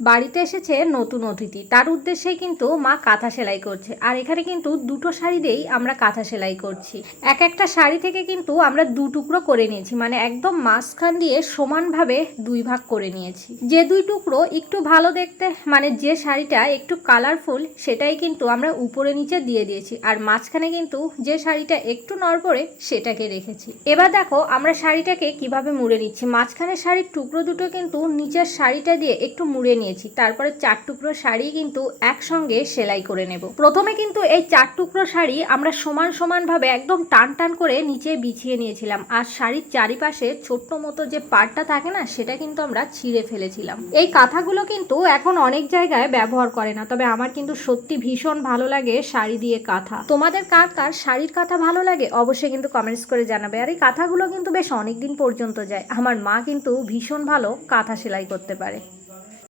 বাড়িতে এসেছে নতুন অতিথি, তার উদ্দেশ্যেই কিন্তু মা কাঁথা সেলাই করছে। আর এখানে কিন্তু দুটো শাড়ি দিয়েই আমরা কাঁথা সেলাই করছি। একটা শাড়ি থেকে কিন্তু আমরা দু টুকরো করে নিয়েছি, মানে একদম মাঝখান দিয়ে সমানভাবে দুই ভাগ করে নিয়েছি। যে দুই টুকরো একটু ভালো দেখতে, মানে যে শাড়িটা একটু কালারফুল, সেটাই কিন্তু আমরা উপরে নিচে দিয়ে দিয়েছি। আর মাঝখানে কিন্তু যে শাড়িটা একটু নড়বড়ে সেটাকে রেখেছি। এবার দেখো আমরা শাড়িটাকে কিভাবে মুড়ে নিচ্ছি। মাঝখানের শাড়ির টুকরো দুটো কিন্তু নিচের শাড়িটা দিয়ে একটু মুড়ে নিয়েছি, তারপরে 4 টুকরো শাড়ি কিন্তু একসঙ্গে সেলাই করে নেব। প্রথমে কিন্তু এই 4 টুকরো শাড়ি আমরা সমান সমান ভাবে একদম টান টান করে নিচে বিছিয়ে নিয়েছিলাম। আর শাড়ির চারিপাশে ছোট্ট মতো যে পাড়টা থাকে না, সেটা কিন্তু আমরা ছিঁড়ে ফেলেছিলাম। এই কাঁথাগুলো কিন্তু এখন অনেক জায়গায় ব্যবহার করে না, তবে আমার কিন্তু সত্যি ভীষণ ভালো লাগে শাড়ি দিয়ে কাঁথা। তোমাদের কার কার শাড়ির কাঁথা ভালো লাগে অবশ্যই কিন্তু কমেন্টস করে জানাবে। আর এই কাঁথাগুলো কিন্তু বেশ অনেক দিন পর্যন্ত যায়। আমার মা কিন্তু ভীষণ ভালো কাঁথা সেলাই করতে পারে।